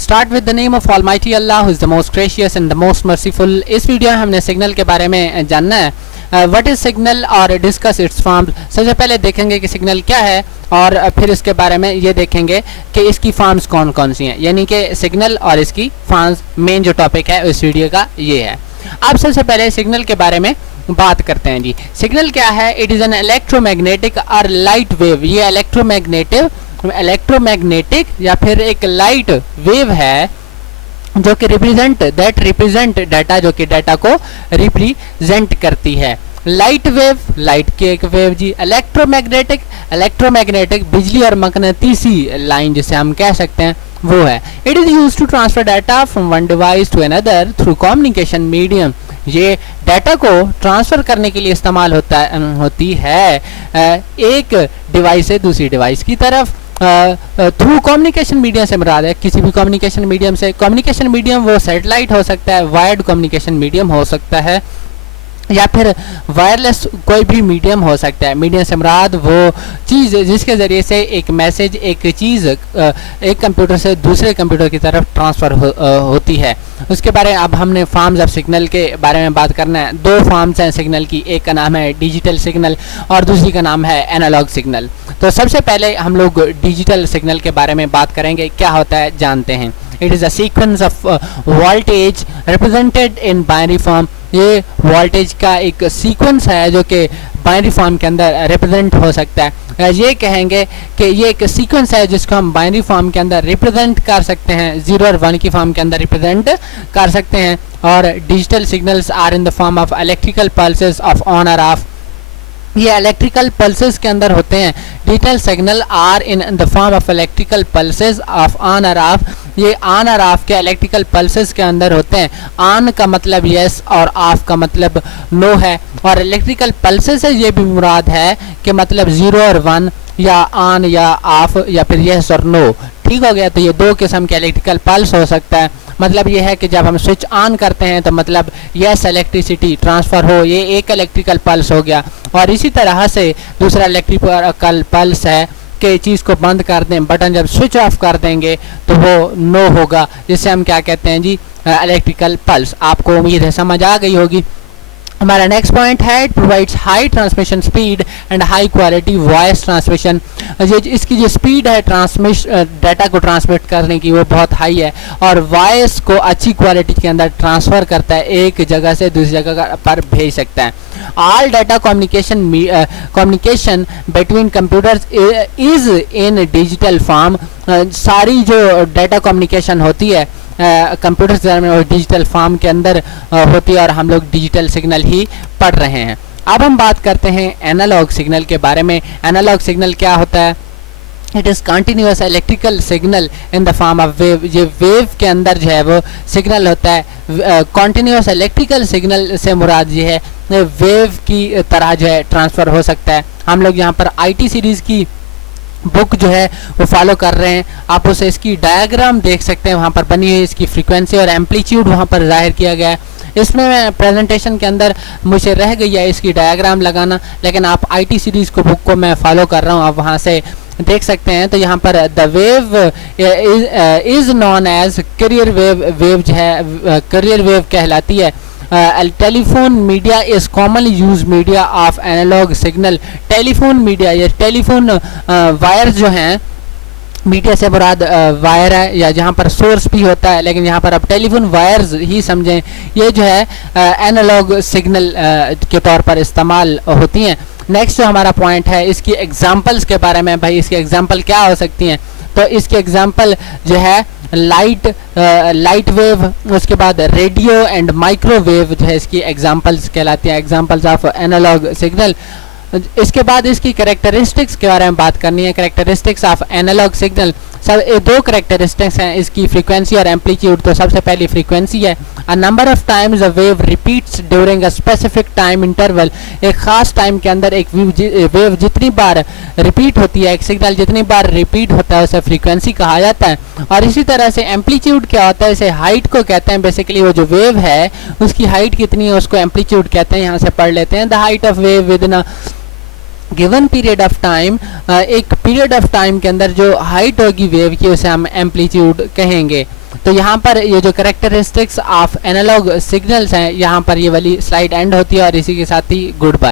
Start with the name of almighty Allah who is the most gracious and the most merciful. इस video में हमने signal के बारे में जानना है। व्हाट इज सिग्नल और डिस्कस इट्स फॉर्म्स। सबसे पहले देखेंगे कि सिग्नल क्या है और फिर इसके बारे में ये देखेंगे कि इसकी फॉर्म्स कौन कौन सी हैं, यानी कि सिग्नल और इसकी फॉर्म्स। मेन जो टॉपिक है इस वीडियो का ये है। अब सबसे पहले सिग्नल के बारे में बात करते हैं जी। सिग्नल क्या है? इट इज़ एन इलेक्ट्रोमैग्नेटिक और लाइट वेव। ये इलेक्ट्रोमैग्नेटिक या फिर एक लाइट वेव है जो कि रिप्रेजेंट डाटा, जो कि डाटा को रिप्रेजेंट करती है। लाइट वेव, लाइट की एक वेव जी। इलेक्ट्रोमैग्नेटिक बिजली और मकनातीसी लाइन जिसे हम कह सकते हैं वो है। It is used to transfer data from one device to another through communication medium. ये डाटा को ट्रांसफर करने के लिए इस्तेमाल होती है एक डिवाइस से दूसरी डिवाइस की तरफ थ्रू कम्युनिकेशन मीडियम से मुराद है किसी भी कम्युनिकेशन मीडियम से। कम्युनिकेशन मीडियम वो सैटेलाइट हो सकता है, वायर्ड कम्युनिकेशन मीडियम हो सकता है, या फिर वायरलेस कोई भी मीडियम हो सकता है। मीडियम से मुराद वो चीज़ जिसके ज़रिए से एक मैसेज, एक चीज़ एक कंप्यूटर से दूसरे कंप्यूटर की तरफ ट्रांसफ़र होती है। उसके बारे में अब हमने फॉर्म्स ऑफ सिग्नल के बारे में बात करना है। दो फॉर्म्स हैं सिग्नल की, एक का नाम है डिजिटल सिग्नल और दूसरी का नाम है एनालॉग सिग्नल। तो सबसे पहले हम लोग डिजिटल सिग्नल के बारे में बात करेंगे। क्या होता है जानते हैं। It is a sequence of voltage represented in binary form. ये वोल्टेज का एक सीक्वेंस है जो कि बाइनरी फॉर्म के अंदर रिप्रेजेंट हो सकता है। ये कहेंगे कि ये एक सीक्वेंस है जिसको हम बाइनरी फॉर्म के अंदर रिप्रेजेंट कर सकते हैं, 0 और 1 की फॉर्म के अंदर रिप्रेजेंट कर सकते हैं। और digital signals are in the form of electrical pulses of on और ऑफ। ये इलेक्ट्रिकल पल्सेस के अंदर होते हैं। Digital signal are in the form of electrical pulses of on और ऑफ। ये ऑन और ऑफ के इलेक्ट्रिकल पल्सेस के अंदर होते हैं। ऑन का मतलब यस और ऑफ का मतलब नो है, और इलेक्ट्रिकल पल्सेस से ये भी मुराद है कि मतलब 0 और 1 या ऑन या ऑफ या फिर यस और नो। ठीक हो गया। तो ये दो किस्म के इलेक्ट्रिकल पल्स हो सकता है। मतलब ये है कि जब हम स्विच ऑन करते हैं तो मतलब यस इलेक्ट्रिसिटी ट्रांसफ़र हो, ये एक इलेक्ट्रिकल पल्स हो गया। और इसी तरह से दूसरा इलेक्ट्रिकल पल्स है कि चीज़ को बंद कर दें, बटन जब स्विच ऑफ कर देंगे तो वो नो होगा, जिससे हम क्या कहते हैं जी इलेक्ट्रिकल पल्स। आपको उम्मीद है समझ आ गई होगी। हमारा नेक्स्ट पॉइंट है it provides high transmission speed and high quality voice transmission. इसकी जो स्पीड है डाटा को ट्रांसमिट करने की वो बहुत हाई है, और वॉइस को अच्छी क्वालिटी के अंदर ट्रांसफ़र करता है, एक जगह से दूसरी जगह पर भेज सकता है। All data communication between computers is in digital form. सारी जो डाटा कम्युनिकेशन होती है कंप्यूटर के दरमियान और डिजिटल फॉर्म के अंदर होती है, और हम लोग डिजिटल सिग्नल ही पढ़ रहे हैं। अब हम बात करते हैं एनालॉग सिग्नल के बारे में। एनालॉग सिग्नल क्या होता है? It is continuous electrical signal in the form of wave. ये वेव के अंदर जो है वो सिग्नल होता है। कंटिन्यूस इलेक्ट्रिकल सिग्नल से मुराद ये है वेव की तरह जो है ट्रांसफ़र हो सकता है। हम लोग यहाँ पर IT सीरीज़ की बुक जो है वो फॉलो कर रहे हैं। आप उसे इसकी डायग्राम देख सकते हैं, वहाँ पर बनी हुई इसकी फ्रीक्वेंसी और एम्पलीट्यूड वहाँ पर जाहिर किया गया है। इसमें मैं प्रेजेंटेशन के अंदर मुझे रह गई है इसकी डायग्राम लगाना, लेकिन आप IT सीरीज़ को बुक को मैं फॉलो कर रहा हूँ, आप वहाँ से देख सकते हैं। तो यहाँ पर the wave is known as carrier wave. Wave जो है कैरियर वेव कहलाती है। Telephone media is commonly use media of analog signal. Telephone media या टेलीफोन वायर जो हैं, मीडिया से मुराद वायर है या जहाँ पर सोर्स भी होता है, लेकिन यहाँ पर अब टेलीफोन वायर्स ही समझें। ये जो है एनालॉग सिग्नल के तौर पर इस्तेमाल होती हैं। नेक्स्ट जो हमारा पॉइंट है इसकी एग्जांपल्स के बारे में। भाई इसकी एग्जांपल क्या हो सकती हैं? तो इसकी एग्जांपल जो है लाइट वेव, उसके बाद रेडियो एंड माइक्रोवेव जो है इसकी एग्जांपल्स कहलाती हैं, एग्जांपल्स ऑफ एनालॉग सिग्नल। इसके बाद इसकी कैरेक्टरिस्टिक्स के बारे में बात करनी है। कैरेक्टरिस्टिक्स ऑफ एनालॉग सिग्नल, सब दो कैरेक्टरिस्टिक्स हैं इसकी, फ्रीक्वेंसी और एम्पलीट्यूड। तो सबसे पहली फ्रीक्वेंसी है। A number of times a wave repeats during a specific time interval. एक खास टाइम के अंदर एक वेव जितनी बार रिपीट होती है, एक सिग्नल जितनी बार रिपीट होता है उसे फ्रीक्वेंसी कहा जाता है। और इसी तरह से एम्पलीट्यूड क्या होता है? इसे हाइट को कहते हैं। बेसिकली वो जो वेव है उसकी हाइट कितनी है उसको एम्पलीट्यूड कहते हैं। यहाँ से पढ़ लेते हैं। The height of wave with in given period of time, एक पीरियड ऑफ टाइम के अंदर जो हाइट होगी वेव की उसे हम एम्पलीट्यूड कहेंगे। तो यहाँ पर ये जो कैरेक्टरिस्टिक्स ऑफ एनालॉग सिग्नल्स हैं, यहाँ पर ये वाली स्लाइड एंड होती है और इसी के साथ ही गुड बाय।